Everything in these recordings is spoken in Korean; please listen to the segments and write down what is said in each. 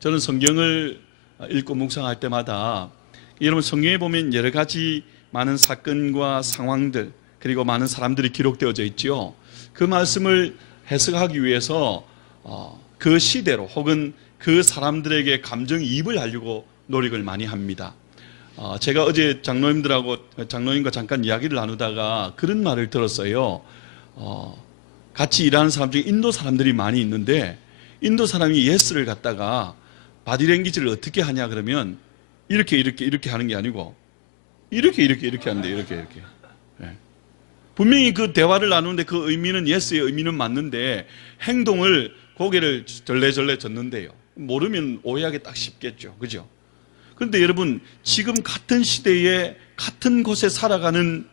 저는 성경을 읽고 묵상할 때마다 여러분 성경에 보면 여러 가지 많은 사건과 상황들 그리고 많은 사람들이 기록되어져 있죠. 그 말씀을 해석하기 위해서 그 시대로 혹은 그 사람들에게 감정이입을 하려고 노력을 많이 합니다. 제가 어제 장로님과 잠깐 이야기를 나누다가 그런 말을 들었어요. 같이 일하는 사람 중에 인도 사람들이 많이 있는데 인도 사람이 예스를 갖다가 바디랭귀지를 어떻게 하냐 그러면 이렇게 하는 게 아니고 이렇게 하는데 이렇게. 네. 분명히 그 대화를 나누는데 그 의미는 예스의 의미는 맞는데 행동을 고개를 절레절레 젓는데요. 모르면 오해하기 딱 쉽겠죠. 그죠? 그런데 여러분 지금 같은 시대에 같은 곳에 살아가는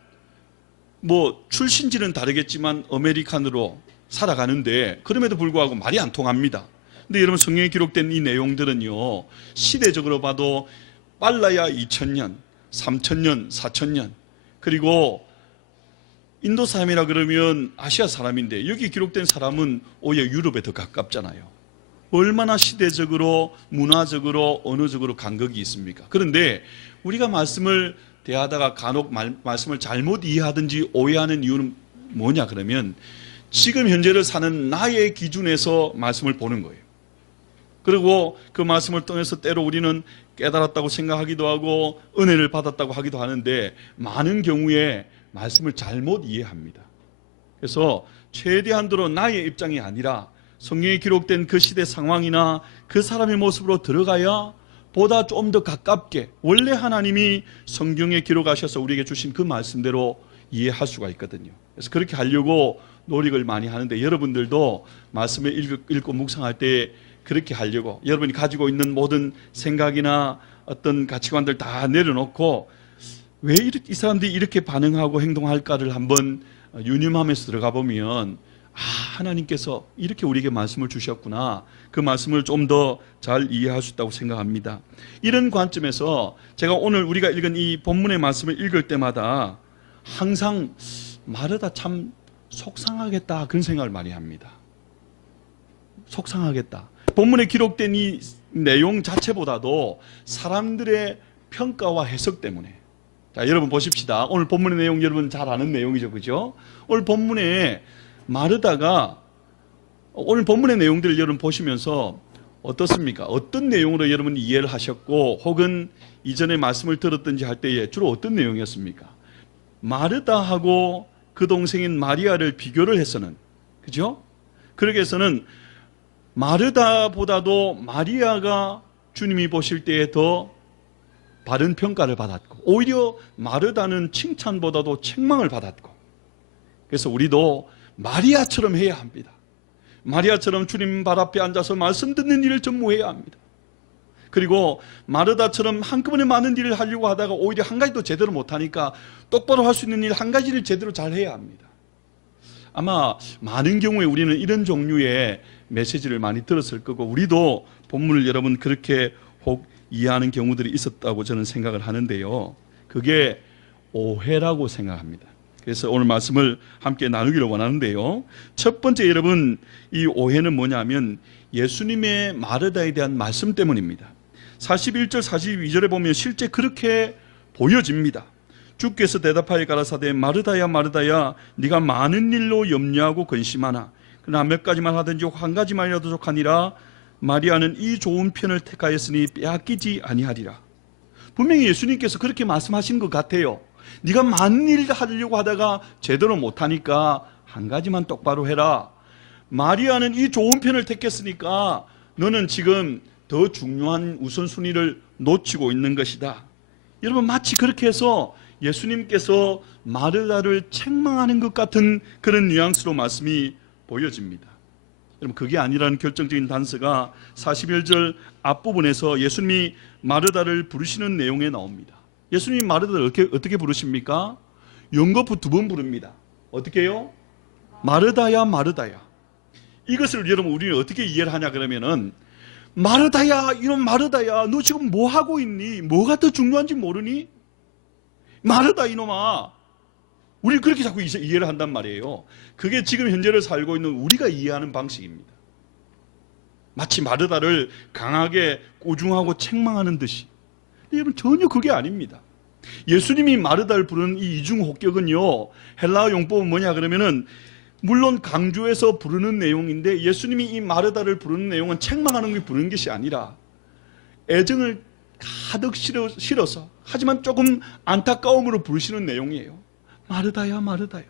출신지는 다르겠지만 아메리칸으로 살아가는데 그럼에도 불구하고 말이 안 통합니다. 근데 여러분 성경에 기록된 이 내용들은요 시대적으로 봐도 빨라야 2000년, 3000년, 4000년 그리고 인도 사람이라 그러면 아시아 사람인데 여기 기록된 사람은 오히려 유럽에 더 가깝잖아요. 얼마나 시대적으로 문화적으로 언어적으로 간극이 있습니까? 그런데 우리가 말씀을 대하다가 간혹 말씀을 잘못 이해하든지 오해하는 이유는 뭐냐 그러면 지금 현재를 사는 나의 기준에서 말씀을 보는 거예요. 그리고 그 말씀을 통해서 때로 우리는 깨달았다고 생각하기도 하고 은혜를 받았다고 하기도 하는데 많은 경우에 말씀을 잘못 이해합니다. 그래서 최대한도로 나의 입장이 아니라 성경에 기록된 그 시대 상황이나 그 사람의 모습으로 들어가야 보다 좀 더 가깝게 원래 하나님이 성경에 기록하셔서 우리에게 주신 그 말씀대로 이해할 수가 있거든요. 그래서 그렇게 하려고 노력을 많이 하는데 여러분들도 말씀을 읽고 묵상할 때 그렇게 하려고 여러분이 가지고 있는 모든 생각이나 어떤 가치관들 다 내려놓고 왜 이 사람들이 이렇게 반응하고 행동할까를 한번 유념하면서 들어가 보면 하나님께서 이렇게 우리에게 말씀을 주셨구나. 그 말씀을 좀 더 잘 이해할 수 있다고 생각합니다. 이런 관점에서 제가 오늘 우리가 읽은 이 본문의 말씀을 읽을 때마다 항상 마르다 참 속상하겠다 그런 생각을 많이 합니다. 속상하겠다. 본문에 기록된 이 내용 자체보다도 사람들의 평가와 해석 때문에 자, 여러분 보십시다. 오늘 본문의 내용 여러분 잘 아는 내용이죠. 그죠? 오늘 본문에 마르다가 오늘 본문의 내용들을 여러분 보시면서 어떻습니까? 어떤 내용으로 여러분이 이해를 하셨고 혹은 이전에 말씀을 들었든지 할 때에 주로 어떤 내용이었습니까? 마르다하고 그 동생인 마리아를 비교를 해서는 그죠? 그러기 위해서는 마르다보다도 마리아가 주님이 보실 때에 더 바른 평가를 받았고 오히려 마르다는 칭찬보다도 책망을 받았고 그래서 우리도 마리아처럼 해야 합니다. 마리아처럼 주님 발 앞에 앉아서 말씀 듣는 일을 전무해야 합니다. 그리고 마르다처럼 한꺼번에 많은 일을 하려고 하다가 오히려 한 가지도 제대로 못하니까 똑바로 할 수 있는 일 한 가지를 제대로 잘 해야 합니다. 아마 많은 경우에 우리는 이런 종류의 메시지를 많이 들었을 거고 우리도 본문을 여러분 그렇게 혹 이해하는 경우들이 있었다고 저는 생각을 하는데요. 그게 오해라고 생각합니다. 그래서 오늘 말씀을 함께 나누기를 원하는데요. 첫 번째 여러분 이 오해는 뭐냐면 예수님의 마르다에 대한 말씀 때문입니다. 41절 42절에 보면 실제 그렇게 보여집니다. 주께서 대답하여 가라사대 마르다야 마르다야 네가 많은 일로 염려하고 근심하나 그러나 몇 가지만 하든지 한 가지만이라도 족하니라 마리아는 이 좋은 편을 택하였으니 빼앗기지 아니하리라. 분명히 예수님께서 그렇게 말씀하신 것 같아요. 네가 많은 일을 하려고 하다가 제대로 못하니까 한 가지만 똑바로 해라. 마리아는 이 좋은 편을 택했으니까 너는 지금 더 중요한 우선순위를 놓치고 있는 것이다. 여러분 마치 그렇게 해서 예수님께서 마르다를 책망하는 것 같은 그런 뉘앙스로 말씀이 보여집니다. 여러분 그게 아니라는 결정적인 단서가 41절 앞부분에서 예수님이 마르다를 부르시는 내용에 나옵니다. 예수님이 마르다를 어떻게 부르십니까? 연거푸 2번 부릅니다. 어떻게 해요? 마르다야 마르다야. 이것을 여러분 우리는 어떻게 이해를 하냐 그러면은 마르다야 이놈 마르다야 너 지금 뭐 하고 있니? 뭐가 더 중요한지 모르니? 마르다 이놈아. 우리는 그렇게 자꾸 이해를 한단 말이에요. 그게 지금 현재를 살고 있는 우리가 이해하는 방식입니다. 마치 마르다를 강하게 꾸중하고 책망하는 듯이. 여러분, 전혀 그게 아닙니다. 예수님이 마르다를 부르는 이 이중호격은요, 헬라어 용법은 뭐냐 그러면은 물론 강조해서 부르는 내용인데, 예수님이 이 마르다를 부르는 내용은 책망하는 게 부르는 것이 아니라 애정을 가득 실어서, 하지만 조금 안타까움으로 부르시는 내용이에요. 마르다야, 마르다야.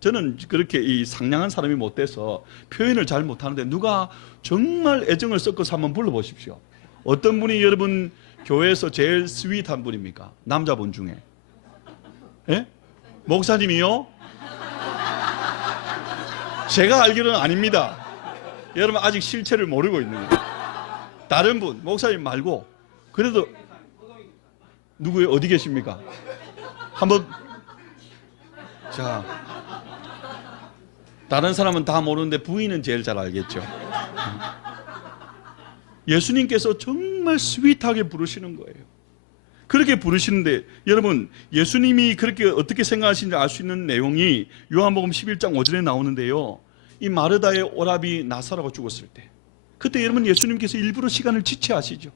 저는 그렇게 이 상냥한 사람이 못 돼서 표현을 잘 못하는데, 누가 정말 애정을 섞어서 한번 불러보십시오. 어떤 분이 여러분 교회에서 제일 스윗한 분입니까? 남자분 중에. 예? 목사님이요? 제가 알기로는 아닙니다. 여러분 아직 실체를 모르고 있는 거예요. 다른 분, 목사님 말고. 그래도 누구예요? 어디 계십니까? 한번. 자, 다른 사람은 다 모르는데 부인은 제일 잘 알겠죠. 예수님께서 정말 스윗하게 부르시는 거예요. 그렇게 부르시는데, 여러분 예수님이 그렇게 어떻게 생각하시는지 알 수 있는 내용이 요한복음 11장 5절에 나오는데요. 이 마르다의 오라비 나사로가 죽었을 때, 그때 여러분 예수님께서 일부러 시간을 지체하시죠.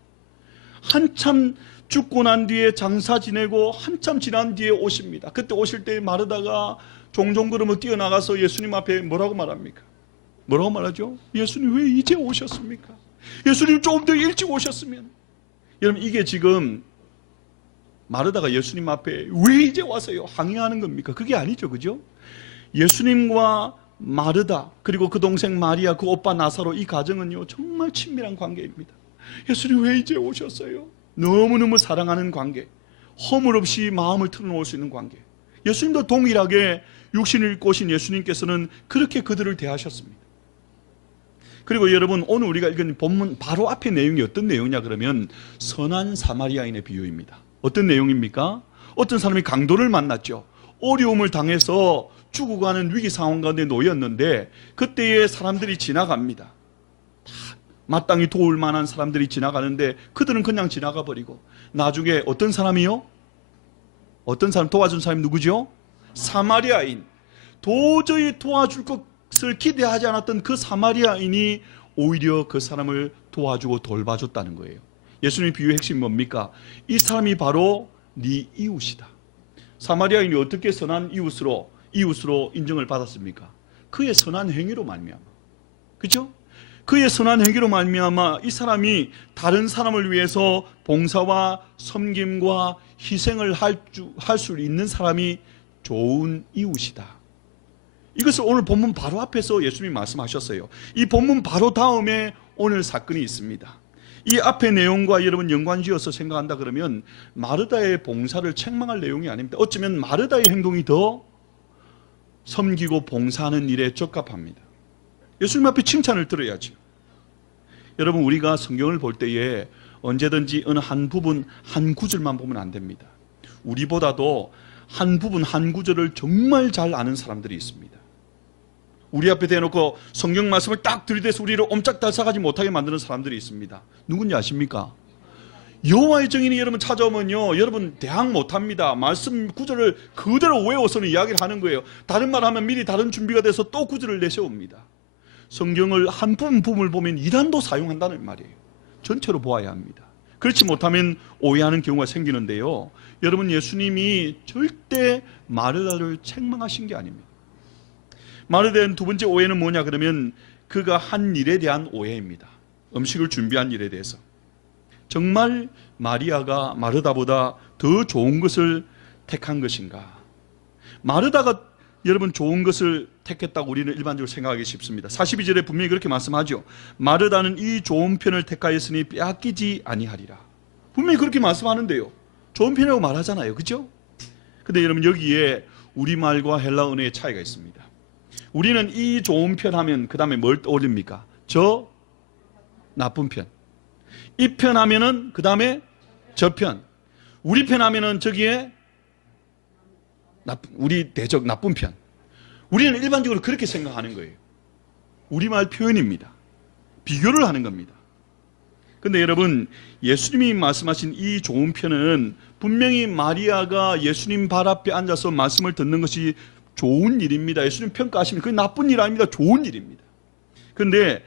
한참 죽고 난 뒤에 장사 지내고 한참 지난 뒤에 오십니다. 그때 오실 때 마르다가 종종 걸음을 뛰어나가서 예수님 앞에 뭐라고 말합니까? 뭐라고 말하죠? 예수님 왜 이제 오셨습니까? 예수님 조금 더 일찍 오셨으면. 여러분 이게 지금 마르다가 예수님 앞에 왜 이제 와서요? 항의하는 겁니까? 그게 아니죠, 그죠? 예수님과 마르다, 그리고 그 동생 마리아, 그 오빠 나사로, 이 가정은요 정말 친밀한 관계입니다. 예수님 왜 이제 오셨어요? 너무너무 사랑하는 관계, 허물 없이 마음을 털어놓을 수 있는 관계. 예수님도 동일하게 육신을 입고 오신 예수님께서는 그렇게 그들을 대하셨습니다. 그리고 여러분 오늘 우리가 읽은 본문 바로 앞에 내용이 어떤 내용이냐 그러면 선한 사마리아인의 비유입니다. 어떤 내용입니까? 어떤 사람이 강도를 만났죠. 어려움을 당해서 죽어가는 위기 상황 가운데 놓였는데, 그때에 사람들이 지나갑니다. 마땅히 도울 만한 사람들이 지나가는데 그들은 그냥 지나가 버리고, 나중에 어떤 사람이요? 어떤 사람 도와준 사람이 누구죠? 사마리아인. 도저히 도와줄 것을 기대하지 않았던 그 사마리아인이 오히려 그 사람을 도와주고 돌봐줬다는 거예요. 예수님의 비유의 핵심이 뭡니까? 이 사람이 바로 네 이웃이다. 사마리아인이 어떻게 선한 이웃으로 인정을 받았습니까? 그의 선한 행위로 말미암아. 그렇죠? 그의 선한 행위로 말미암아 이 사람이 다른 사람을 위해서 봉사와 섬김과 희생을 할 수 있는 사람이 좋은 이웃이다. 이것을 오늘 본문 바로 앞에서 예수님이 말씀하셨어요. 이 본문 바로 다음에 오늘 사건이 있습니다. 이 앞의 내용과 여러분 연관지어서 생각한다 그러면 마르다의 봉사를 책망할 내용이 아닙니다. 어쩌면 마르다의 행동이 더 섬기고 봉사하는 일에 적합합니다. 예수님 앞에 칭찬을 들어야죠. 여러분 우리가 성경을 볼 때에 언제든지 어느 한 부분 한 구절만 보면 안 됩니다. 우리보다도 한 부분 한 구절을 정말 잘 아는 사람들이 있습니다. 우리 앞에 대놓고 성경 말씀을 딱 들이대서 우리를 옴짝달싹하지 못하게 만드는 사람들이 있습니다. 누군지 아십니까? 여호와의 증인이 여러분 찾아오면요, 여러분 대항 못합니다. 말씀 구절을 그대로 외워서는 이야기를 하는 거예요. 다른 말 하면 미리 다른 준비가 돼서 또 구절을 내세웁니다. 성경을 한 부분을 보면 이단도 사용한다는 말이에요. 전체로 보아야 합니다. 그렇지 못하면 오해하는 경우가 생기는데요, 여러분 예수님이 절대 마르다를 책망하신 게 아닙니다. 마르다의 두 번째 오해는 뭐냐 그러면 그가 한 일에 대한 오해입니다. 음식을 준비한 일에 대해서. 정말 마리아가 마르다보다 더 좋은 것을 택한 것인가? 마르다가 여러분 좋은 것을 택했다고 우리는 일반적으로 생각하기 쉽습니다. 42절에 분명히 그렇게 말씀하죠. 마르다는 이 좋은 편을 택하였으니 빼앗기지 아니하리라. 분명히 그렇게 말씀하는데요, 좋은 편이라고 말하잖아요, 그렇죠? 근데 여러분 여기에 우리말과 헬라 언어의 차이가 있습니다. 우리는 이 좋은 편 하면 그 다음에 뭘 떠올립니까? 저 나쁜 편. 이 편 하면은 그 다음에 저 편. 우리 편 하면은 저기에 우리 대적 나쁜 편. 우리는 일반적으로 그렇게 생각하는 거예요. 우리말 표현입니다. 비교를 하는 겁니다. 근데 여러분 예수님이 말씀하신 이 좋은 편은 분명히 마리아가 예수님 발 앞에 앉아서 말씀을 듣는 것이 좋은 일입니다. 예수님 평가하시면 그게 나쁜 일 아닙니다. 좋은 일입니다. 그런데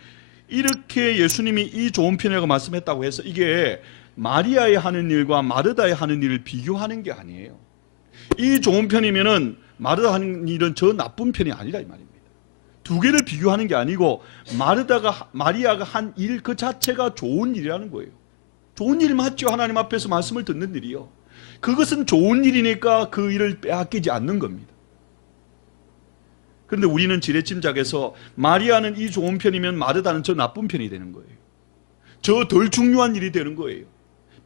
이렇게 예수님이 이 좋은 편이라고 말씀했다고 해서 이게 마리아의 하는 일과 마르다의 하는 일을 비교하는 게 아니에요. 이 좋은 편이면은 마르다 하는 일은 저 나쁜 편이 아니라 이 말입니다. 두 개를 비교하는 게 아니고 마리아가 한 일 그 자체가 좋은 일이라는 거예요. 좋은 일 맞죠? 하나님 앞에서 말씀을 듣는 일이요. 그것은 좋은 일이니까 그 일을 빼앗기지 않는 겁니다. 그런데 우리는 지레짐작에서 마리아는 이 좋은 편이면 마르다는 저 나쁜 편이 되는 거예요. 저 덜 중요한 일이 되는 거예요.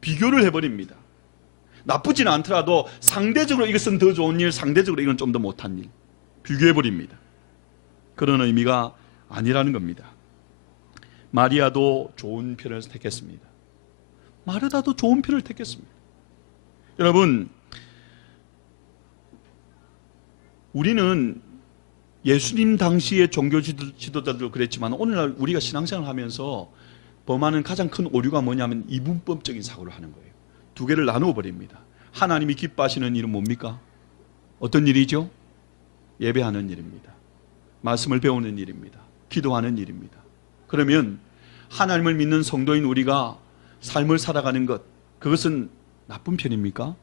비교를 해버립니다. 나쁘지는 않더라도 상대적으로 이것은 더 좋은 일, 상대적으로 이건 좀 더 못한 일, 비교해버립니다. 그런 의미가 아니라는 겁니다. 마리아도 좋은 편을 택했습니다. 마르다도 좋은 편을 택했습니다. 여러분, 우리는 예수님 당시의 종교 지도자들도 그랬지만 오늘날 우리가 신앙생활을 하면서 범하는 가장 큰 오류가 뭐냐면 이분법적인 사고를 하는 거예요. 두 개를 나누어 버립니다. 하나님이 기뻐하시는 일은 뭡니까? 어떤 일이죠? 예배하는 일입니다. 말씀을 배우는 일입니다. 기도하는 일입니다. 그러면 하나님을 믿는 성도인 우리가 삶을 살아가는 것, 그것은 나쁜 편입니까?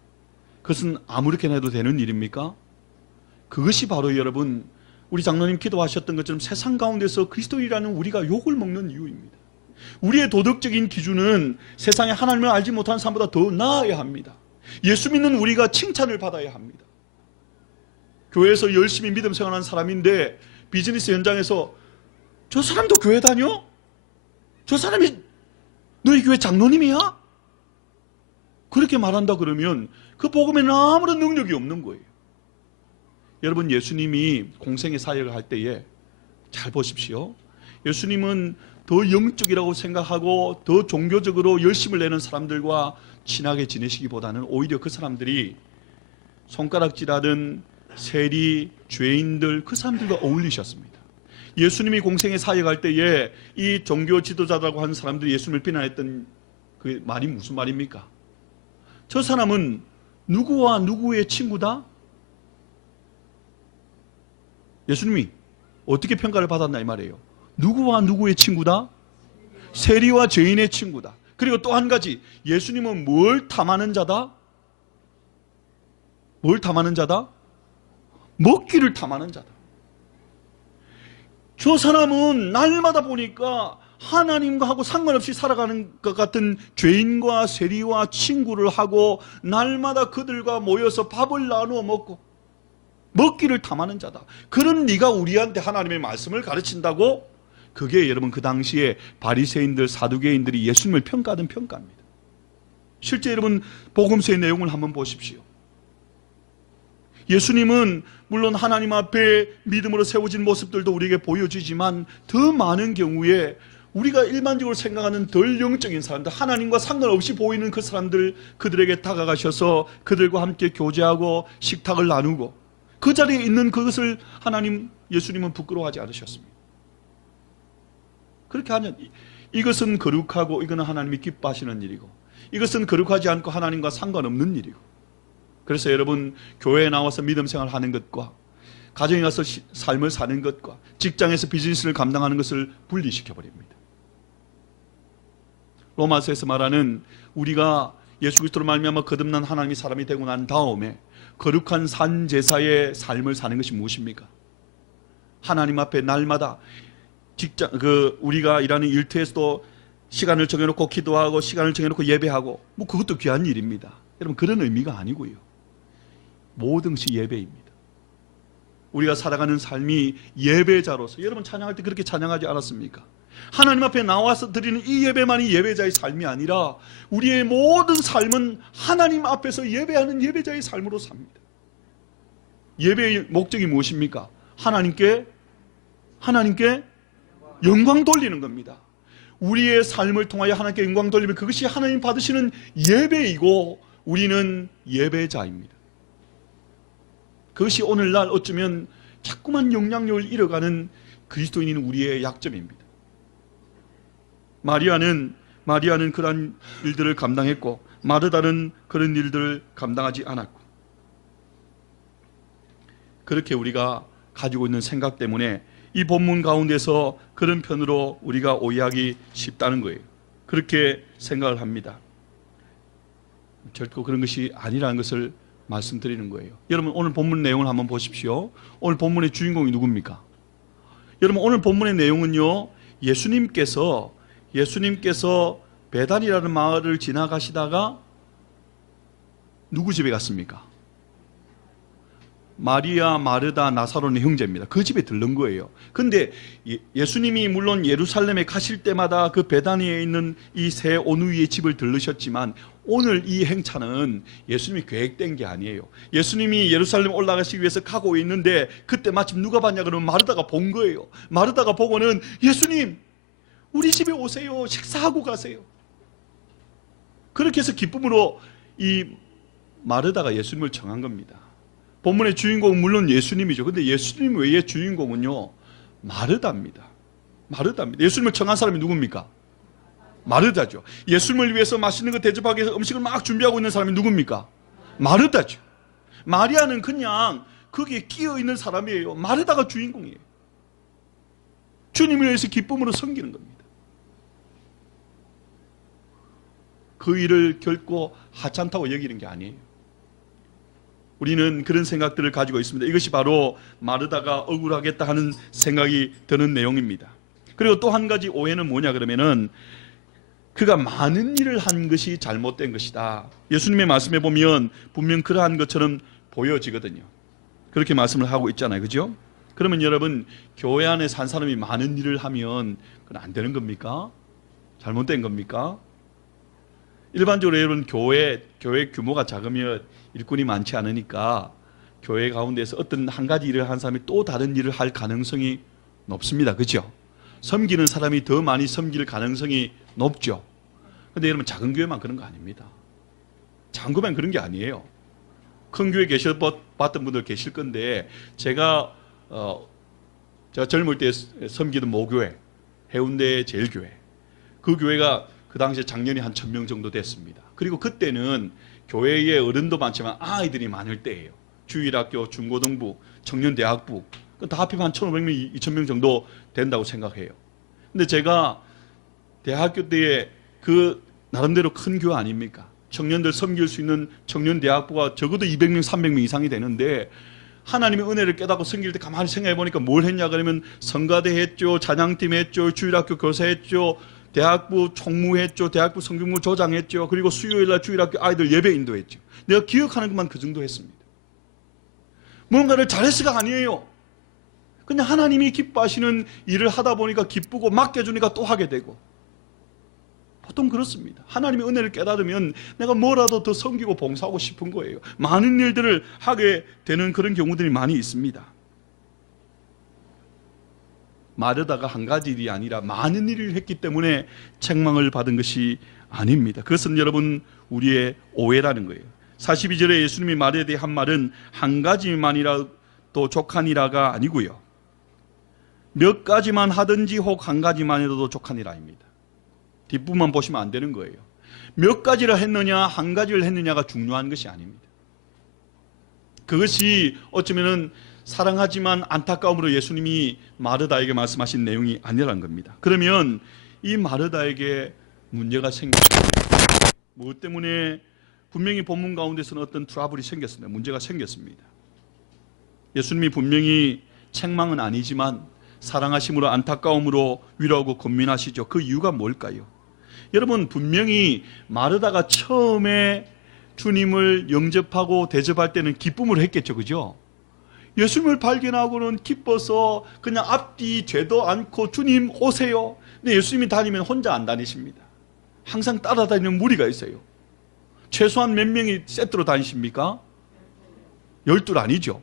그것은 아무렇게나 해도 되는 일입니까? 그것이 바로 여러분, 우리 장로님 기도하셨던 것처럼 세상 가운데서 그리스도인이라는 우리가 욕을 먹는 이유입니다. 우리의 도덕적인 기준은 세상에 하나님을 알지 못하는 사람보다 더 나아야 합니다. 예수 믿는 우리가 칭찬을 받아야 합니다. 교회에서 열심히 믿음 생활하는 사람인데 비즈니스 현장에서 저 사람도 교회 다녀? 저 사람이 너희 교회 장로님이야? 그렇게 말한다 그러면 그 복음에는 아무런 능력이 없는 거예요. 여러분, 예수님이 공생의 사역을 할 때에 잘 보십시오. 예수님은 더 영적이라고 생각하고 더 종교적으로 열심을 내는 사람들과 친하게 지내시기보다는 오히려 그 사람들이 손가락질하던 세리, 죄인들, 그 사람들과 어울리셨습니다. 예수님이 공생의 사역할 때에 이 종교 지도자라고 하는 사람들이 예수님을 비난했던 그 말이 무슨 말입니까? 저 사람은 누구와 누구의 친구다? 예수님이 어떻게 평가를 받았나 이 말이에요. 누구와 누구의 친구다? 세리와 죄인의 친구다. 그리고 또 한 가지, 예수님은 뭘 탐하는 자다? 뭘 탐하는 자다? 먹기를 탐하는 자다. 저 사람은 날마다 보니까 하나님과 하고 상관없이 살아가는 것 같은 죄인과 세리와 친구를 하고 날마다 그들과 모여서 밥을 나누어 먹고 먹기를 탐하는 자다. 그런 네가 우리한테 하나님의 말씀을 가르친다고? 그게 여러분 그 당시에 바리새인들, 사두개인들이 예수님을 평가하던 평가입니다. 실제 여러분 복음서의 내용을 한번 보십시오. 예수님은 물론 하나님 앞에 믿음으로 세워진 모습들도 우리에게 보여주지만 더 많은 경우에 우리가 일반적으로 생각하는 덜 영적인 사람들, 하나님과 상관없이 보이는 그 사람들, 그들에게 다가가셔서 그들과 함께 교제하고 식탁을 나누고 그 자리에 있는 그것을 예수님은 부끄러워하지 않으셨습니다. 그렇게 하면 이것은 거룩하고 이거는 하나님이 기뻐하시는 일이고 이것은 거룩하지 않고 하나님과 상관없는 일이고, 그래서 여러분 교회에 나와서 믿음 생활을 하는 것과 가정에 가서 삶을 사는 것과 직장에서 비즈니스를 감당하는 것을 분리시켜버립니다. 로마서에서 말하는 우리가 예수 그리스도로 말미암아 거듭난 하나님의 사람이 되고 난 다음에 거룩한 산 제사의 삶을 사는 것이 무엇입니까? 하나님 앞에 날마다 우리가 일하는 일터에서도 시간을 정해놓고 기도하고 시간을 정해놓고 예배하고 그것도 귀한 일입니다. 여러분 그런 의미가 아니고요. 모든 것이 예배입니다. 우리가 살아가는 삶이 예배자로서, 여러분 찬양할 때 그렇게 찬양하지 않았습니까? 하나님 앞에 나와서 드리는 이 예배만이 예배자의 삶이 아니라 우리의 모든 삶은 하나님 앞에서 예배하는 예배자의 삶으로 삽니다. 예배의 목적이 무엇입니까? 하나님께 영광 돌리는 겁니다. 우리의 삶을 통하여 하나님께 영광 돌리면 그것이 하나님 받으시는 예배이고 우리는 예배자입니다. 그것이 오늘날 어쩌면 자꾸만 영향력을 잃어가는 그리스도인인 우리의 약점입니다. 마리아는 그런 일들을 감당했고 마르다는 그런 일들을 감당하지 않았고, 그렇게 우리가 가지고 있는 생각 때문에 이 본문 가운데서 그런 편으로 우리가 오해하기 쉽다는 거예요. 그렇게 생각을 합니다. 결코 그런 것이 아니라는 것을 말씀드리는 거예요. 여러분 오늘 본문 내용을 한번 보십시오. 오늘 본문의 주인공이 누굽니까? 여러분 오늘 본문의 내용은요, 예수님께서 베단이라는 마을을 지나가시다가 누구 집에 갔습니까? 마리아, 마르다, 나사로의 형제입니다. 그 집에 들른 거예요. 근데 예수님이 물론 예루살렘에 가실 때마다 그 베다니에 있는 이 세 오누이의 집을 들르셨지만 오늘 이 행차는 예수님이 계획된 게 아니에요. 예수님이 예루살렘 올라가시기 위해서 가고 있는데 그때 마침 누가 봤냐 그러면 마르다가 본 거예요. 마르다가 보고는 예수님 우리 집에 오세요. 식사하고 가세요. 그렇게 해서 기쁨으로 이 마르다가 예수님을 청한 겁니다. 본문의 주인공은 물론 예수님이죠. 근데 예수님 외의 주인공은요, 마르다입니다. 마르다입니다. 예수님을 청한 사람이 누굽니까? 마르다죠. 예수님을 위해서 맛있는 거 대접하기 위해서 음식을 막 준비하고 있는 사람이 누굽니까? 마르다죠. 마리아는 그냥 거기에 끼어 있는 사람이에요. 마르다가 주인공이에요. 주님을 위해서 기쁨으로 섬기는 겁니다. 그 일을 결코 하찮다고 여기는 게 아니에요. 우리는 그런 생각들을 가지고 있습니다. 이것이 바로 마르다가 억울하겠다 하는 생각이 드는 내용입니다. 그리고 또 한 가지 오해는 뭐냐 그러면은 그가 많은 일을 한 것이 잘못된 것이다. 예수님의 말씀에 보면 분명 그러한 것처럼 보여지거든요. 그렇게 말씀을 하고 있잖아요. 그죠? 그러면 여러분 교회 안에 산 사람이 많은 일을 하면 그건 안 되는 겁니까? 잘못된 겁니까? 일반적으로 여러분 교회 규모가 작으면 일꾼이 많지 않으니까 교회 가운데서 어떤 한 가지 일을 한 사람이 또 다른 일을 할 가능성이 높습니다. 그렇죠? 섬기는 사람이 더 많이 섬길 가능성이 높죠. 근데 여러분 작은 교회만 그런 거 아닙니다. 작은 교회만 그런 게 아니에요. 큰 교회 계셔봤던 분들 계실 건데 제가 젊을 때 섬기던 모교회 해운대 제일교회 그 교회가 그 당시에 작년에 한 1,000명 정도 됐습니다. 그리고 그때는 교회에 어른도 많지만 아이들이 많을 때예요. 주일학교, 중고등부, 청년대학부 다 합하면 한 1,500명, 2,000명 정도 된다고 생각해요. 근데 제가 대학교 때에 그 나름대로 큰 교회 아닙니까? 청년들 섬길 수 있는 청년대학부가 적어도 200명, 300명 이상이 되는데 하나님의 은혜를 깨닫고 섬길 때 가만히 생각해 보니까 뭘 했냐 그러면 성가대 했죠, 찬양팀 했죠, 주일학교 교사 했죠, 대학부 총무했죠, 대학부 성경부 조장했죠, 그리고 수요일날 주일학교 아이들 예배 인도했죠. 내가 기억하는 것만 그 정도 했습니다. 뭔가를 잘했어가 아니에요. 그냥 하나님이 기뻐하시는 일을 하다 보니까 기쁘고 맡겨주니까 또 하게 되고 보통 그렇습니다. 하나님의 은혜를 깨달으면 내가 뭐라도 더 섬기고 봉사하고 싶은 거예요. 많은 일들을 하게 되는 그런 경우들이 많이 있습니다. 마르다가 한 가지 일이 아니라 많은 일을 했기 때문에 책망을 받은 것이 아닙니다. 그것은 여러분 우리의 오해라는 거예요. 42절에 예수님이 마르다에 대한 말은 한 가지만이라도 족하니라가 아니고요. 몇 가지만 하든지 혹 한 가지만 해도 족하니라입니다. 뒷부분만 보시면 안 되는 거예요. 몇 가지를 했느냐 한 가지를 했느냐가 중요한 것이 아닙니다. 그것이 어쩌면은 사랑하지만 안타까움으로 예수님이 마르다에게 말씀하신 내용이 아니라는 겁니다. 그러면 이 마르다에게 문제가 생겼습니다. 무엇 때문에? 분명히 본문 가운데서는 어떤 트러블이 생겼습니다. 문제가 생겼습니다. 예수님이 분명히 책망은 아니지만 사랑하심으로 안타까움으로 위로하고 권면하시죠. 그 이유가 뭘까요? 여러분 분명히 마르다가 처음에 주님을 영접하고 대접할 때는 기쁨으로 했겠죠. 그죠? 예수님을 발견하고는 기뻐서 그냥 앞뒤 죄도 않고 주님 오세요. 근데 예수님이 다니면 혼자 안 다니십니다. 항상 따라다니는 무리가 있어요. 최소한 몇 명이 세트로 다니십니까? 12 아니죠.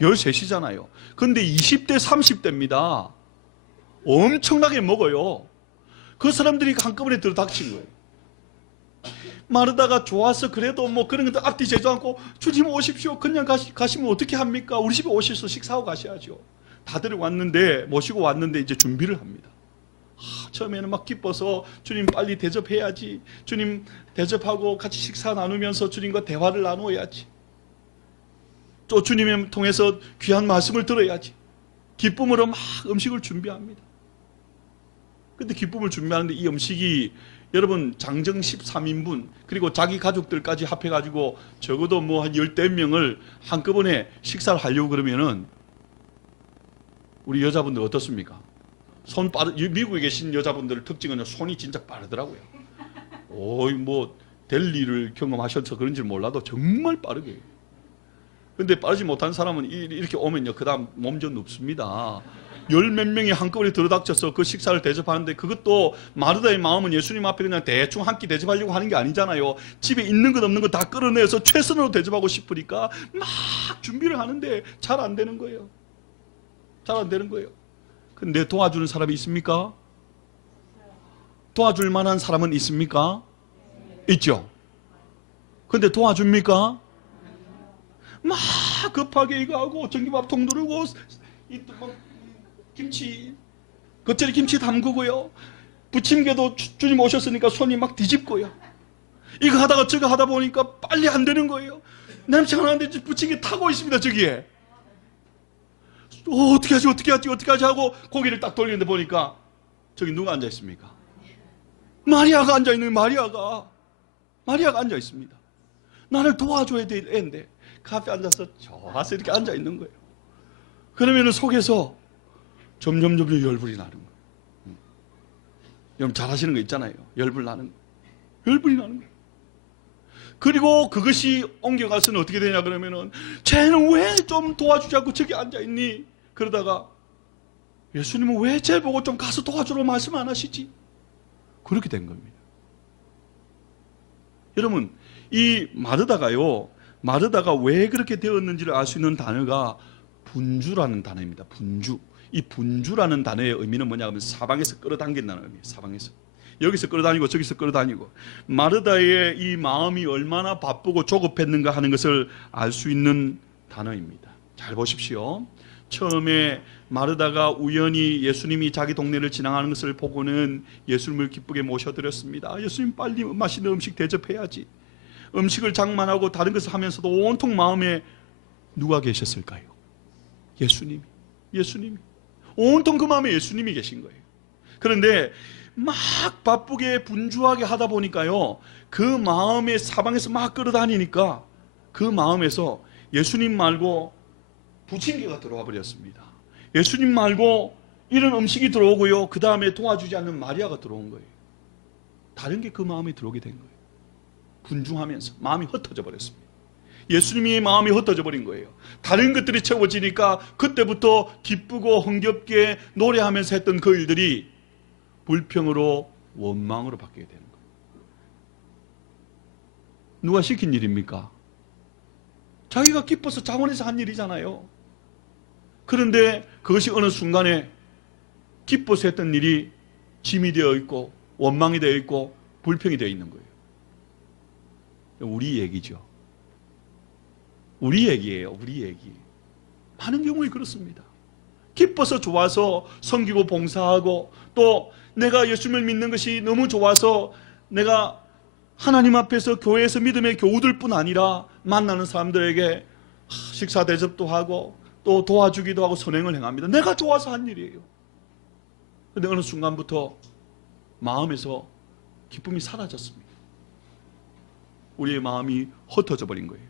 13이잖아요. 그런데 20대 30대입니다. 엄청나게 먹어요. 그 사람들이 한꺼번에 들어닥친 거예요. 마르다가 좋아서 그래도 뭐 그런 것도 앞뒤 재도 않고 주님 오십시오. 그냥 가시면 어떻게 합니까? 우리 집에 오셔서 식사하고 가셔야죠. 다들 왔는데 모시고 왔는데 이제 준비를 합니다. 처음에는 막 기뻐서 주님 빨리 대접해야지. 주님 대접하고 같이 식사 나누면서 주님과 대화를 나누어야지. 또 주님을 통해서 귀한 말씀을 들어야지. 기쁨으로 막 음식을 준비합니다. 근데 기쁨을 준비하는데 이 음식이 여러분 장정 13인분 그리고 자기 가족들까지 합해가지고 적어도 뭐 한 10대명을 한꺼번에 식사를 하려고 그러면은 우리 여자분들 어떻습니까? 미국에 계신 여자분들 특징은 손이 진짜 빠르더라고요. 뭐 델리를 경험하셔서 그런지 몰라도 정말 빠르게. 근데 빠르지 못한 사람은 이렇게 오면요, 그 다음 몸전 없습니다. 열 몇 명이 한꺼번에 들어닥쳐서 그 식사를 대접하는데, 그것도 마르다의 마음은 예수님 앞에 그냥 대충 한 끼 대접하려고 하는 게 아니잖아요. 집에 있는 것 없는 것 다 끌어내서 최선으로 대접하고 싶으니까 막 준비를 하는데 잘 안 되는 거예요. 잘 안 되는 거예요. 근데 도와주는 사람이 있습니까? 도와줄 만한 사람은 있습니까? 있죠. 근데 도와줍니까? 막 급하게 이거 하고 전기밥통 누르고 김치 겉절이 김치 담그고요. 부침개도 주님 오셨으니까 손이 막 뒤집고요. 이거 하다가 저거 하다 보니까 빨리 안 되는 거예요. 냄새가 나는데 부침개 타고 있습니다. 저기에 어떻게 하지 하고 고개를 딱 돌리는데 보니까 저기 누가 앉아 있습니까? 마리아가 앉아 있는 거예요. 마리아가 앉아 있습니다. 나를 도와줘야 되는데 카페 앉아서 좋아서 이렇게 앉아 있는 거예요. 그러면 속에서 점점 열불이 나는 거예요. 여러분 잘 하시는 거 있잖아요. 열불이 나는 거예요. 그리고 그것이 옮겨가서는 어떻게 되냐 그러면은 쟤는 왜 좀 도와주자고 저기 앉아 있니? 그러다가 예수님은 왜 쟤 보고 좀 가서 도와주라고 말씀 안 하시지? 그렇게 된 겁니다. 여러분 이 마르다가 왜 그렇게 되었는지를 알 수 있는 단어가 분주라는 단어입니다. 분주. 이 분주라는 단어의 의미는 뭐냐 하면 사방에서 끌어당긴다는 의미예요. 사방에서. 여기서 끌어다니고 저기서 끌어다니고. 마르다의 이 마음이 얼마나 바쁘고 조급했는가 하는 것을 알 수 있는 단어입니다. 잘 보십시오. 처음에 마르다가 우연히 예수님이 자기 동네를 지나가는 것을 보고는 예수님을 기쁘게 모셔드렸습니다. 예수님 빨리 맛있는 음식 대접해야지. 음식을 장만하고 다른 것을 하면서도 온통 마음에 누가 계셨을까요? 예수님이. 온통 그 마음에 예수님이 계신 거예요. 그런데 막 바쁘게 분주하게 하다 보니까요, 그 마음에 사방에서 막 끌어다니니까 그 마음에서 예수님 말고 부침개가 들어와 버렸습니다. 예수님 말고 이런 음식이 들어오고요, 그 다음에 도와주지 않는 마리아가 들어온 거예요. 다른 게 그 마음에 들어오게 된 거예요. 분중하면서 마음이 흩어져 버렸습니다. 예수님이 마음이 흩어져 버린 거예요. 다른 것들이 채워지니까 그때부터 기쁘고 흥겹게 노래하면서 했던 그 일들이 불평으로 원망으로 바뀌게 되는 거예요. 누가 시킨 일입니까? 자기가 기뻐서 자원해서 한 일이잖아요. 그런데 그것이 어느 순간에 기뻐서 했던 일이 짐이 되어 있고 원망이 되어 있고 불평이 되어 있는 거예요. 우리 얘기죠. 우리 얘기예요. 우리 얘기. 많은 경우에 그렇습니다. 기뻐서 좋아서 섬기고 봉사하고 또 내가 예수님을 믿는 것이 너무 좋아서 내가 하나님 앞에서 교회에서 믿음의 교우들 뿐 아니라 만나는 사람들에게 식사 대접도 하고 또 도와주기도 하고 선행을 행합니다. 내가 좋아서 한 일이에요. 그런데 어느 순간부터 마음에서 기쁨이 사라졌습니다. 우리의 마음이 흩어져 버린 거예요.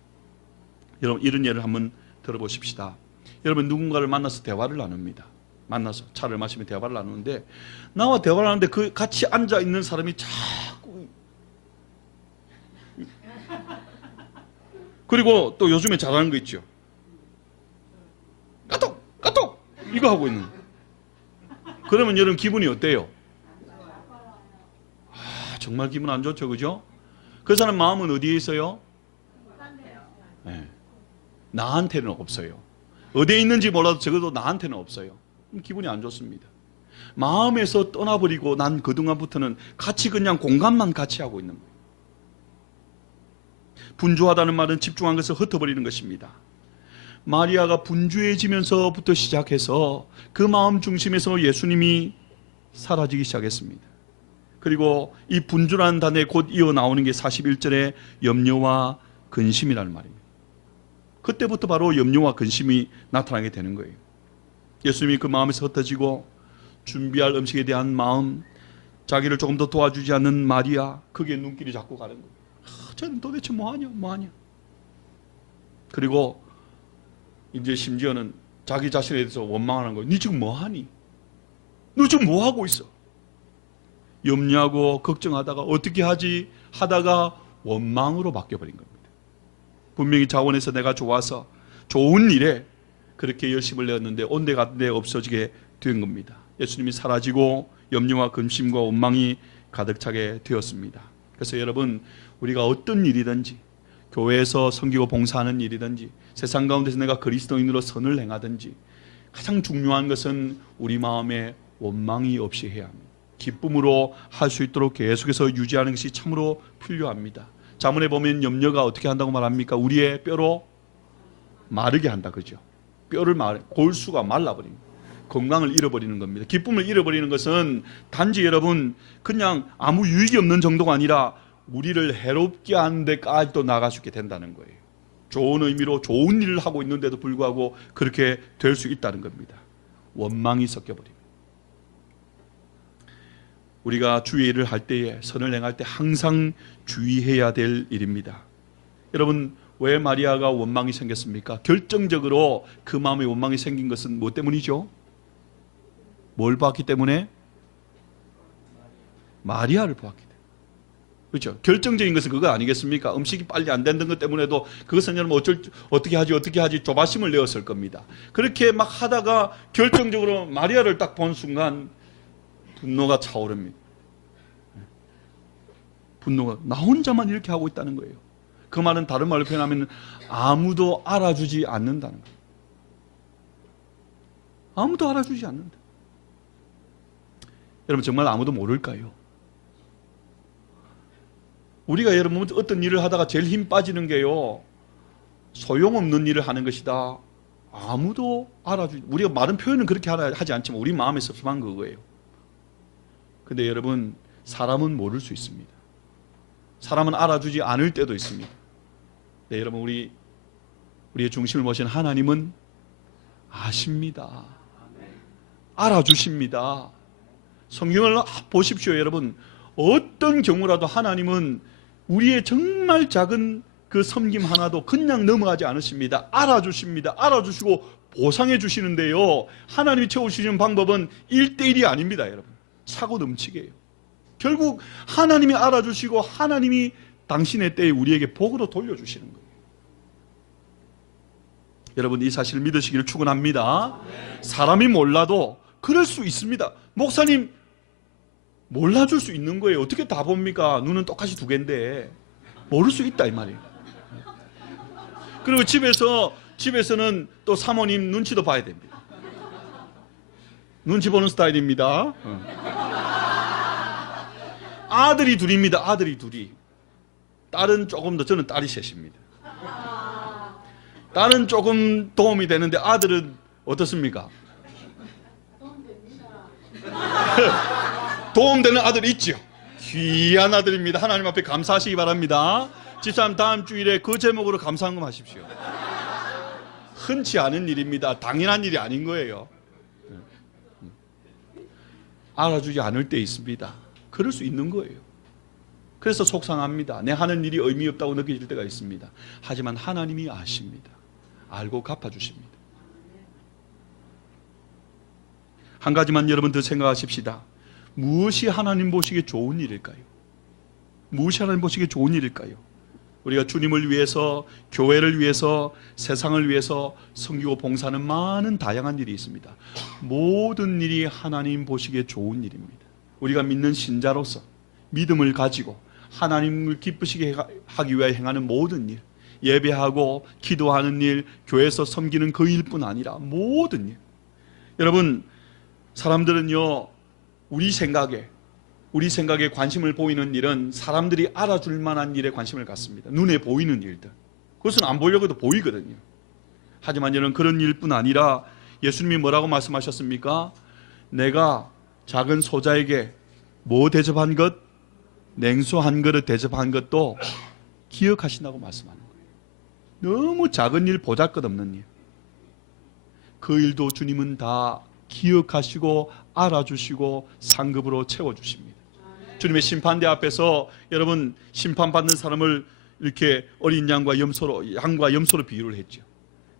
여러분 이런 예를 한번 들어보십시다. 여러분 누군가를 만나서 대화를 나눕니다. 만나서 차를 마시며 대화를 나누는데 나와 대화를 하는데 그 같이 앉아 있는 사람이 자꾸 그리고 또 요즘에 잘하는 거 있죠. 까똑 이거 하고 있는. 그러면 여러분 기분이 어때요? 정말 기분 안 좋죠, 그죠? 그 사람 마음은 어디에 있어요? 네. 나한테는 없어요. 어디에 있는지 몰라도 적어도 나한테는 없어요. 기분이 안 좋습니다. 마음에서 떠나버리고 난 그동안부터는 같이 그냥 공감만 같이 하고 있는 거예요. 분주하다는 말은 집중한 것을 흩어버리는 것입니다. 마리아가 분주해지면서부터 시작해서 그 마음 중심에서 예수님이 사라지기 시작했습니다. 그리고 이 분주라는 단어에 곧 이어 나오는 게 41절의 염려와 근심이라는 말입니다. 그때부터 바로 염려와 근심이 나타나게 되는 거예요. 예수님이 그 마음에서 흩어지고 준비할 음식에 대한 마음, 자기를 조금 더 도와주지 않는 마리아, 그게 눈길이 자꾸 가는 거예요. 쟤는 도대체 뭐하냐. 그리고 이제 심지어는 자기 자신에 대해서 원망하는 거예요. 니 지금 뭐하니? 너 지금 뭐하고 있어? 염려하고 걱정하다가 어떻게 하지 하다가 원망으로 바뀌어버린 겁니다. 분명히 자원에서 내가 좋아서 좋은 일에 그렇게 열심을 내었는데 온데간데 없어지게 된 겁니다. 예수님이 사라지고 염려와 근심과 원망이 가득 차게 되었습니다. 그래서 여러분, 우리가 어떤 일이든지, 교회에서 섬기고 봉사하는 일이든지, 세상 가운데서 내가 그리스도인으로 선을 행하든지, 가장 중요한 것은 우리 마음에 원망이 없이 해야 합니다. 기쁨으로 할 수 있도록 계속해서 유지하는 것이 참으로 필요합니다. 자문에 보면 염려가 어떻게 한다고 말합니까? 우리의 뼈로 마르게 한다, 그죠? 뼈를 골수가 말라버립니다. 건강을 잃어버리는 겁니다. 기쁨을 잃어버리는 것은 단지 여러분 그냥 아무 유익이 없는 정도가 아니라 우리를 해롭게 하는 데까지도 나갈 수 있게 된다는 거예요. 좋은 의미로 좋은 일을 하고 있는데도 불구하고 그렇게 될 수 있다는 겁니다. 원망이 섞여버립니다. 우리가 주의 일을 할 때에, 선을 행할 때 항상 주의해야 될 일입니다. 여러분, 왜 마리아가 원망이 생겼습니까? 결정적으로 그 마음에 원망이 생긴 것은 뭐 때문이죠? 뭘 보았기 때문에? 마리아를 보았기 때문에. 그렇죠? 결정적인 것은 그거 아니겠습니까? 음식이 빨리 안 되는 것 때문에도 그것은 여러분 어떻게 하지 조바심을 내었을 겁니다. 그렇게 막 하다가 결정적으로 마리아를 딱 본 순간 분노가 차오릅니다. 분노가, 나 혼자만 이렇게 하고 있다는 거예요. 그 말은 다른 말로 표현하면 아무도 알아주지 않는다는 거예요. 아무도 알아주지 않는다. 여러분, 정말 아무도 모를까요? 우리가 여러분 어떤 일을 하다가 제일 힘 빠지는 게요, 소용없는 일을 하는 것이다. 아무도 알아주지, 우리가 말은 표현은 그렇게 하지 않지만 우리 마음에 섭섭한 그거예요. 근데 여러분, 사람은 모를 수 있습니다. 사람은 알아주지 않을 때도 있습니다. 네, 여러분, 우리의 중심을 모신 하나님은 아십니다. 알아주십니다. 성경을 보십시오, 여러분. 어떤 경우라도 하나님은 우리의 정말 작은 그 섬김 하나도 그냥 넘어가지 않으십니다. 알아주십니다. 알아주시고 보상해 주시는데요, 하나님이 채워주시는 방법은 1대1이 아닙니다, 여러분. 차고 넘치게 해요. 결국 하나님이 알아주시고 하나님이 당신의 때에 우리에게 복으로 돌려주시는 거예요. 여러분, 이 사실을 믿으시기를 축원합니다. 사람이 몰라도 그럴 수 있습니다. 목사님, 몰라줄 수 있는 거예요. 어떻게 다 봅니까? 눈은 똑같이 두 개인데 모를 수 있다, 이 말이에요. 그리고 집에서는 또 사모님 눈치도 봐야 됩니다. 눈치 보는 스타일입니다. 아들이 둘입니다. 아들이 둘이. 딸은 조금 더, 저는 딸이 셋입니다. 딸은 조금 도움이 되는데 아들은 어떻습니까? 도움되는 아들 있죠. 귀한 아들입니다. 하나님 앞에 감사하시기 바랍니다. 집사님, 다음 주일에 그 제목으로 감사한금 하십시오. 흔치 않은 일입니다. 당연한 일이 아닌 거예요. 알아주지 않을 때 있습니다. 그럴 수 있는 거예요. 그래서 속상합니다. 내 하는 일이 의미 없다고 느껴질 때가 있습니다. 하지만 하나님이 아십니다. 알고 갚아주십니다. 한 가지만 여러분 더 생각하십시다. 무엇이 하나님 보시기에 좋은 일일까요? 무엇이 하나님 보시기에 좋은 일일까요? 우리가 주님을 위해서, 교회를 위해서, 세상을 위해서 섬기고 봉사하는 많은 다양한 일이 있습니다. 모든 일이 하나님 보시기에 좋은 일입니다. 우리가 믿는 신자로서 믿음을 가지고 하나님을 기쁘시게 하기 위해 행하는 모든 일, 예배하고 기도하는 일, 교회에서 섬기는 그 일뿐 아니라 모든 일. 여러분, 사람들은요, 우리 생각에 관심을 보이는 일은 사람들이 알아줄 만한 일에 관심을 갖습니다. 눈에 보이는 일들. 그것은 안 보려고 해도 보이거든요. 하지만 여러분, 그런 일뿐 아니라 예수님이 뭐라고 말씀하셨습니까? 내가 작은 소자에게 뭐 대접한 것? 냉수 한 그릇 대접한 것도 기억하신다고 말씀하는 거예요. 너무 작은 일, 보잘것없는 일. 그 일도 주님은 다 기억하시고 알아주시고 상급으로 채워주십니다. 주님의 심판대 앞에서 여러분 심판받는 사람을 이렇게 어린 양과 염소로 비유를 했죠.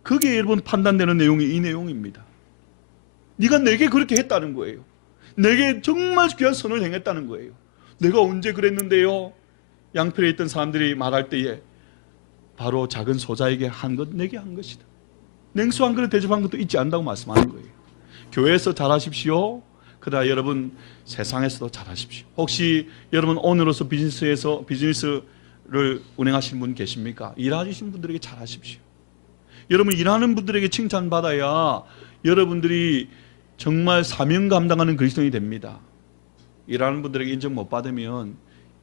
그게 여러분 판단되는 내용이 이 내용입니다. 네가 내게 그렇게 했다는 거예요. 내게 정말 귀한 선을 행했다는 거예요. 내가 언제 그랬는데요? 양편에 있던 사람들이 말할 때에 바로 작은 소자에게 한 것 내게 한 것이다. 냉수 한 그릇 대접한 것도 잊지 않는다고 말씀하는 거예요. 교회에서 잘하십시오. 그러나 여러분 세상에서도 잘하십시오. 혹시 여러분 오늘로서 비즈니스를 운행하시는 분 계십니까? 일하시는 분들에게 잘하십시오. 여러분 일하는 분들에게 칭찬받아야 여러분들이 정말 사명 감당하는 그리스도인이 됩니다. 일하는 분들에게 인정 못 받으면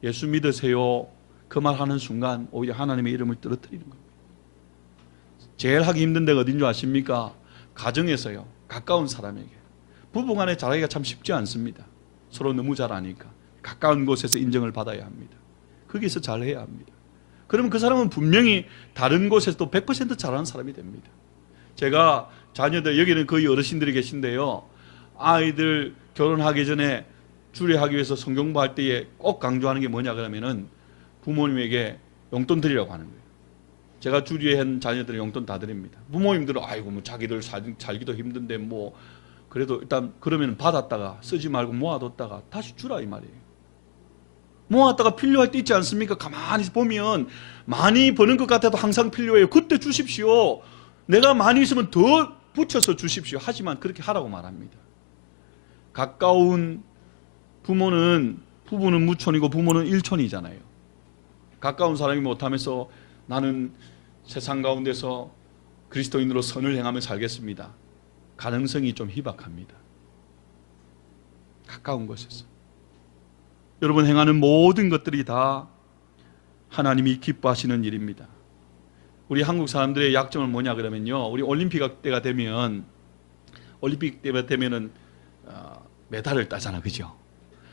예수 믿으세요 그 말 하는 순간 오히려 하나님의 이름을 떨어뜨리는 겁니다. 제일 하기 힘든 데가 어딘 줄 아십니까? 가정에서요. 가까운 사람에게. 부부간에 잘하기가 참 쉽지 않습니다. 서로 너무 잘 아니까. 가까운 곳에서 인정을 받아야 합니다. 거기서 잘해야 합니다. 그러면 그 사람은 분명히 다른 곳에서도 100% 잘하는 사람이 됩니다. 제가 자녀들, 여기는 거의 어르신들이 계신데요. 아이들 결혼하기 전에 주례하기 위해서 성경 공부할 때에 꼭 강조하는 게 뭐냐 그러면은 부모님에게 용돈 드리라고 하는 거예요. 제가 주례한 자녀들은 용돈 다 드립니다. 부모님들은 아이고 뭐 자기들 살기도 힘든데 뭐 그래도 일단 그러면 받았다가 쓰지 말고 모아뒀다가 다시 주라 이 말이에요. 모았다가 필요할 때 있지 않습니까? 가만히 보면 많이 버는 것 같아도 항상 필요해요. 그때 주십시오. 내가 많이 있으면 더 붙여서 주십시오. 하지만 그렇게 하라고 말합니다. 가까운 부부는 무촌이고 부모는 일촌이잖아요. 가까운 사람이 못하면서 나는 세상 가운데서 그리스도인으로 선을 행하며 살겠습니다. 가능성이 좀 희박합니다. 가까운 곳에서 여러분 행하는 모든 것들이 다 하나님이 기뻐하시는 일입니다. 우리 한국 사람들의 약점은 뭐냐 그러면요, 우리 올림픽 때가 되면은 메달을 따잖아, 그죠?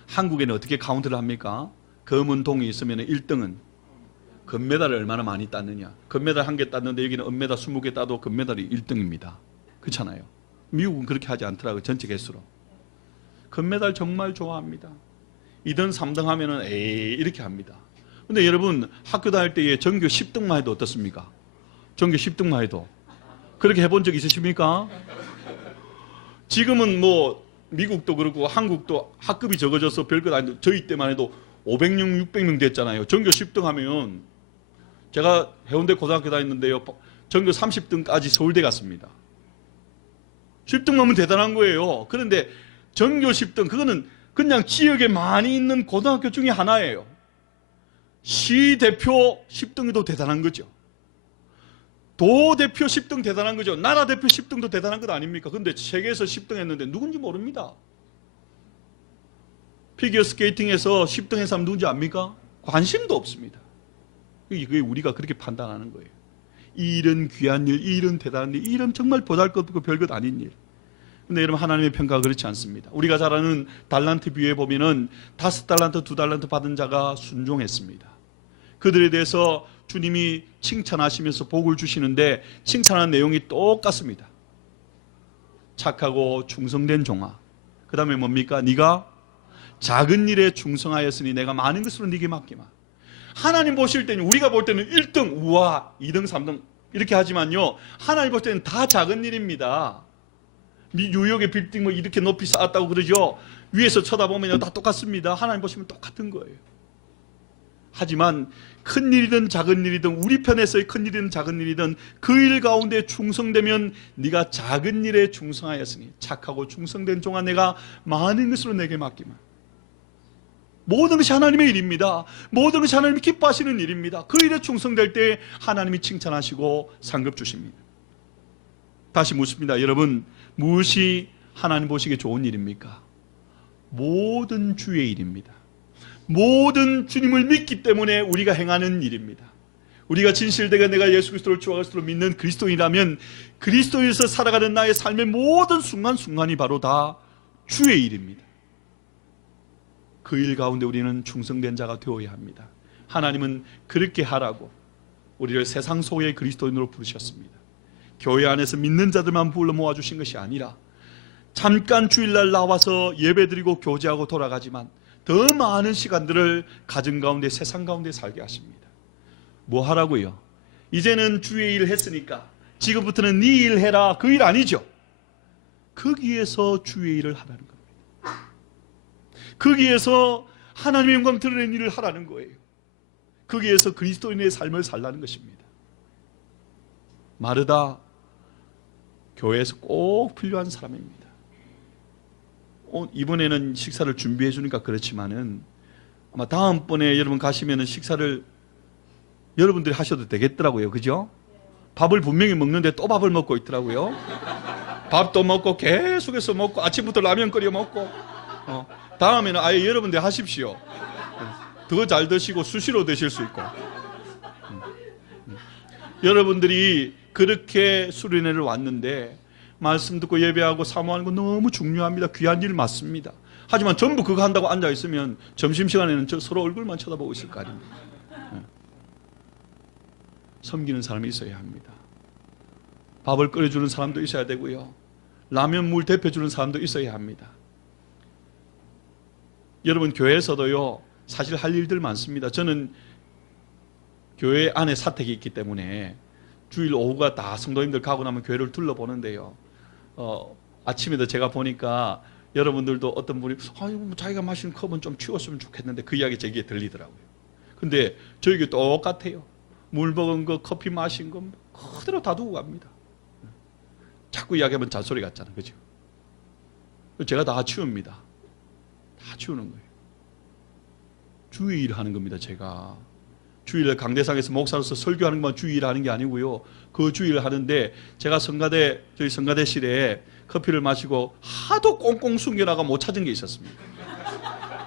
한국에는 어떻게 카운트를 합니까? 검은 동이 있으면 1등은 금메달을 얼마나 많이 땄느냐. 금메달 1개 땄는데 여기는 은메달 20개 따도 금메달이 1등입니다. 그렇잖아요. 미국은 그렇게 하지 않더라고요. 전체 개수로. 금메달 정말 좋아합니다. 2등 3등 하면은 에이 이렇게 합니다. 근데 여러분 학교 다닐 때에 전교 10등만 해도 어떻습니까? 전교 10등만 해도 그렇게 해본 적 있으십니까? 지금은 뭐 미국도 그렇고 한국도 학급이 적어져서 별것 아닌데 저희 때만 해도 500명 600명 됐잖아요. 전교 10등 하면 제가 해운대 고등학교 다녔는데요, 전교 30등까지 서울대 갔습니다. 10등 하면 대단한 거예요. 그런데 전교 10등 그거는 그냥 지역에 많이 있는 고등학교 중에 하나예요. 시 대표 10등도 대단한 거죠. 도 대표 10등 대단한 거죠. 나라 대표 10등도 대단한 것 아닙니까? 근데 세계에서 10등 했는데 누군지 모릅니다. 피겨 스케이팅에서 10등 한 사람 누군지 압니까? 관심도 없습니다. 그게 우리가 그렇게 판단하는 거예요. 이런 귀한 일, 이런 대단한 일, 이런 정말 보잘것없고 별것 아닌 일. 근데 여러분 하나님의 평가가 그렇지 않습니다. 우리가 잘 아는 달란트 비유에 보면은 5달란트, 2달란트 받은 자가 순종했습니다. 그들에 대해서 주님이 칭찬하시면서 복을 주시는데 칭찬하는 내용이 똑같습니다. 착하고 충성된 종아. 그 다음에 뭡니까? 네가 작은 일에 충성하였으니 내가 많은 것으로 네게 맡기마. 하나님 보실 때는 우리가 볼 때는 1등, 우와, 2등, 3등 이렇게 하지만요, 하나님 볼 때는 다 작은 일입니다. 뉴욕의 빌딩 뭐 이렇게 높이 쌓았다고 그러죠. 위에서 쳐다보면 다 똑같습니다. 하나님 보시면 똑같은 거예요. 하지만 큰 일이든 작은 일이든 우리 편에서의 큰 일이든 작은 일이든 그 일 가운데 충성되면 네가 작은 일에 충성하였으니 착하고 충성된 종아 내가 많은 것으로 내게 맡기마. 모든 것이 하나님의 일입니다. 모든 것이 하나님이 기뻐하시는 일입니다. 그 일에 충성될 때 하나님이 칭찬하시고 상급 주십니다. 다시 묻습니다. 여러분, 무엇이 하나님 보시기에 좋은 일입니까? 모든 주의 일입니다. 모든 주님을 믿기 때문에 우리가 행하는 일입니다. 우리가 진실되게 내가 예수 그리스도를 주와 그리스도로 믿는 그리스도인이라면 그리스도에서 살아가는 나의 삶의 모든 순간순간이 바로 다 주의 일입니다. 그 일 가운데 우리는 충성된 자가 되어야 합니다. 하나님은 그렇게 하라고 우리를 세상 속의 그리스도인으로 부르셨습니다. 교회 안에서 믿는 자들만 불러 모아주신 것이 아니라 잠깐 주일날 나와서 예배드리고 교제하고 돌아가지만 더 많은 시간들을 가정 가운데 세상 가운데 살게 하십니다. 뭐 하라고요? 이제는 주의 일 했으니까 지금부터는 네 일 해라, 그 일 아니죠. 거기에서 주의 일을 하라는 겁니다. 거기에서 하나님의 영광 드러내는 일을 하라는 거예요. 거기에서 그리스도인의 삶을 살라는 것입니다. 마르다 교회에서 꼭 필요한 사람입니다. 이번에는 식사를 준비해 주니까 그렇지만은 아마 다음번에 여러분 가시면은 식사를 여러분들이 하셔도 되겠더라고요. 그죠? 밥을 분명히 먹는데 또 밥을 먹고 있더라고요. 밥도 먹고 계속해서 먹고 아침부터 라면 끓여 먹고 다음에는 아예 여러분들 하십시오. 더 잘 드시고 수시로 드실 수 있고. 여러분들이 그렇게 수련회를 왔는데 말씀 듣고 예배하고 사모하는 건 너무 중요합니다. 귀한 일 맞습니다. 하지만 전부 그거 한다고 앉아있으면 점심시간에는 서로 얼굴만 쳐다보고 있을 거 아닙니까? 섬기는 사람이 있어야 합니다. 밥을 끓여주는 사람도 있어야 되고요. 라면 물 데펴주는 사람도 있어야 합니다. 여러분 교회에서도요 사실 할 일들 많습니다. 저는 교회 안에 사택이 있기 때문에 주일 오후가 다 성도님들 가고 나면 교회를 둘러보는데요. 아침에도 제가 보니까 여러분들도 어떤 분이 자기가 마시는 컵은 좀 치웠으면 좋겠는데 그 이야기 제 귀에 들리더라고요. 근데 저에게 똑같아요. 물 먹은 거, 커피 마신 거 그대로 다 두고 갑니다. 자꾸 이야기하면 잔소리 같잖아, 그죠? 제가 다 치웁니다. 다 치우는 거예요. 주의 일을 하는 겁니다. 제가 주일에 강대상에서 목사로서 설교하는 것만 주의 일을 하는 게 아니고요. 그 주의 일을 하는데 제가 저희 성가대실에 커피를 마시고 하도 꽁꽁 숨겨나가 못 찾은 게 있었습니다.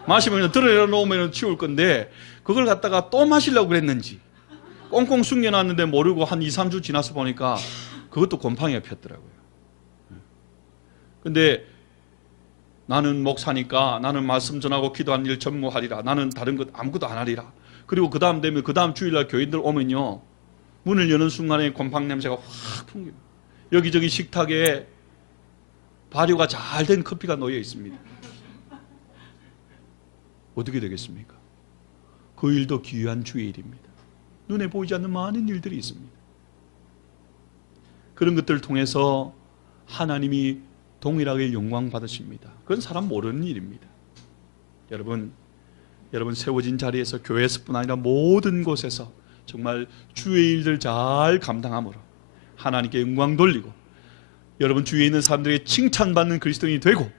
마시면 드러내 놓으면 치울 건데 그걸 갖다가 또 마시려고 그랬는지 꽁꽁 숨겨놨는데 모르고 한 2, 3주 지나서 보니까 그것도 곰팡이가 폈더라고요. 근데 나는 목사니까 나는 말씀 전하고 기도하는 일 전무하리라. 나는 다른 것 아무것도 안 하리라. 그리고 그 다음 되면 그 다음 주일날 교인들 오면요 문을 여는 순간에 곰팡 냄새가 확 풍깁니다. 여기저기 식탁에 발효가 잘 된 커피가 놓여 있습니다. 어떻게 되겠습니까? 그 일도 귀한 주의 일입니다. 눈에 보이지 않는 많은 일들이 있습니다. 그런 것들을 통해서 하나님이 동일하게 영광 받으십니다. 그건 사람 모르는 일입니다. 여러분 세워진 자리에서 교회에서뿐 아니라 모든 곳에서 정말 주의 일들 잘 감당함으로 하나님께 영광 돌리고 여러분 주위에 있는 사람들에게 칭찬받는 그리스도인이 되고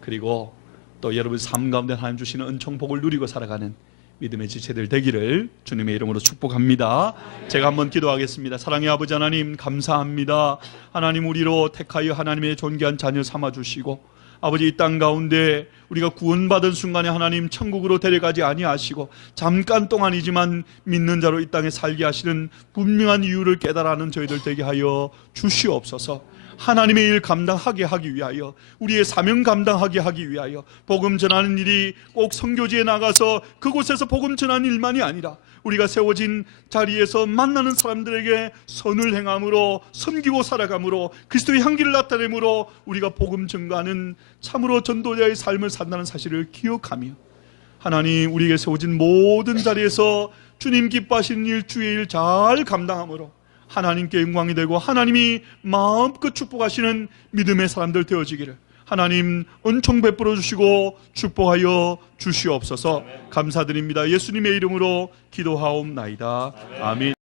그리고 또 여러분 삶 가운데 하나님 주시는 은총 복을 누리고 살아가는 믿음의 지체들 되기를 주님의 이름으로 축복합니다. 제가 한번 기도하겠습니다. 사랑의 아버지 하나님 감사합니다. 하나님 우리로 택하여 하나님의 존귀한 자녀 삼아주시고 아버지 이 땅 가운데 우리가 구원받은 순간에 하나님 천국으로 데려가지 아니하시고 잠깐 동안이지만 믿는 자로 이 땅에 살게 하시는 분명한 이유를 깨달아는 저희들 되게 하여 주시옵소서. 하나님의 일 감당하게 하기 위하여 우리의 사명 감당하게 하기 위하여 복음 전하는 일이 꼭 선교지에 나가서 그곳에서 복음 전하는 일만이 아니라 우리가 세워진 자리에서 만나는 사람들에게 선을 행함으로 섬기고 살아감으로 그리스도의 향기를 나타내므로 우리가 복음 전가하는 참으로 전도자의 삶을 산다는 사실을 기억하며 하나님 우리에게 세워진 모든 자리에서 주님 기뻐하시는 일 주의 일 잘 감당함으로 하나님께 영광이 되고 하나님이 마음껏 축복하시는 믿음의 사람들 되어지기를 하나님 은총 베풀어 주시고 축복하여 주시옵소서. 감사드립니다. 예수님의 이름으로 기도하옵나이다. 아멘.